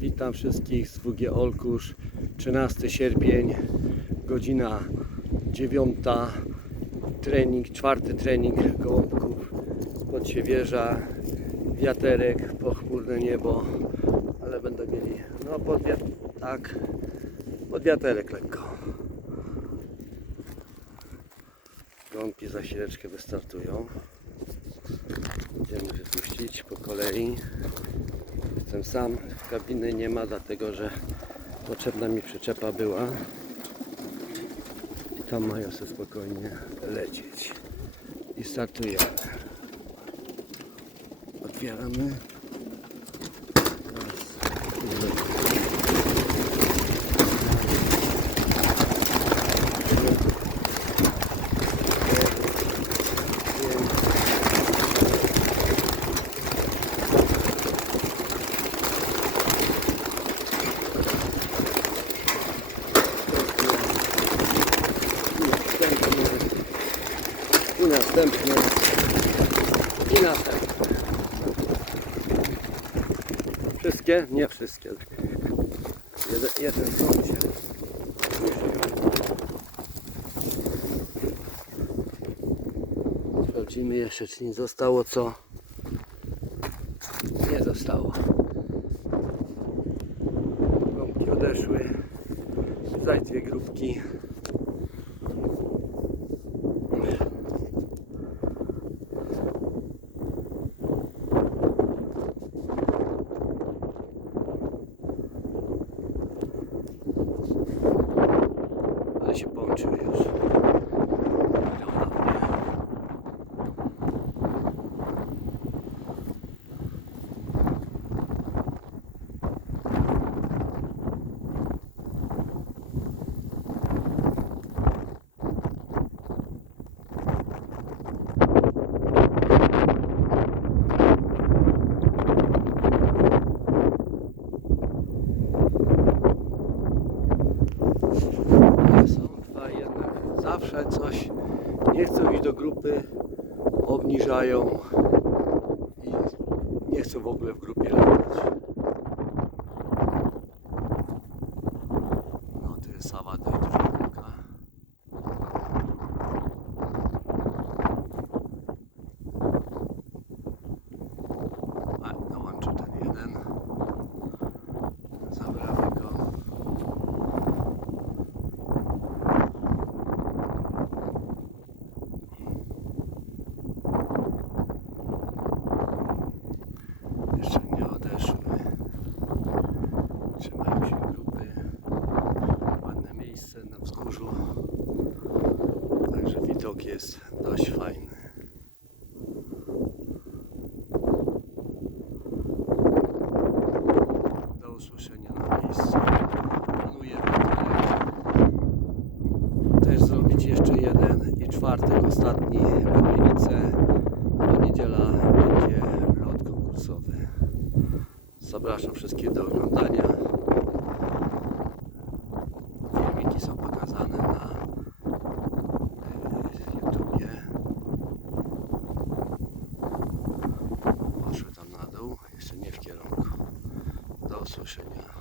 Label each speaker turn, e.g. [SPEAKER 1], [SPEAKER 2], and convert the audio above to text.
[SPEAKER 1] Witam wszystkich z WG Olkusz. 13 sierpień, godzina 9. Trening, czwarty trening gołąbków pod Siewierza. Wiaterek, pochmurne niebo, ale będą mieli, no pod wiat, tak, pod wiaterek lekko. Gąbki za chwileczkę wystartują. Będziemy wypuścić po kolei. Jestem sam, kabiny nie ma, dlatego że potrzebna mi przyczepa była. I tam mają sobie spokojnie lecieć. I startujemy. Otwieramy. Raz. i dwa. I następny. I następny. Wszystkie? Nie wszystkie. Jeden, jeden sądzie. Sprawdzimy jeszcze, czy nie zostało co. Nie zostało. Gąbki odeszły. Zaś dwie grupki. Zawsze coś nie chcą iść do grupy, obniżają i nie chcą w ogóle w grupie latać. No to jest Sawa, to jest duża kulka. A, dołączył ten jeden. Zabramy go. Jeszcze nie odeszły. Trzymają się grupy. Ładne miejsce na wzgórzu. Także widok jest dość fajny. Do usłyszenia na miejscu. Planuję. Też zrobić jeszcze jeden i czwartek, ostatni w Gliwice. Do niedziela będzie lot konkursowy. Zapraszam wszystkich do oglądania. social one.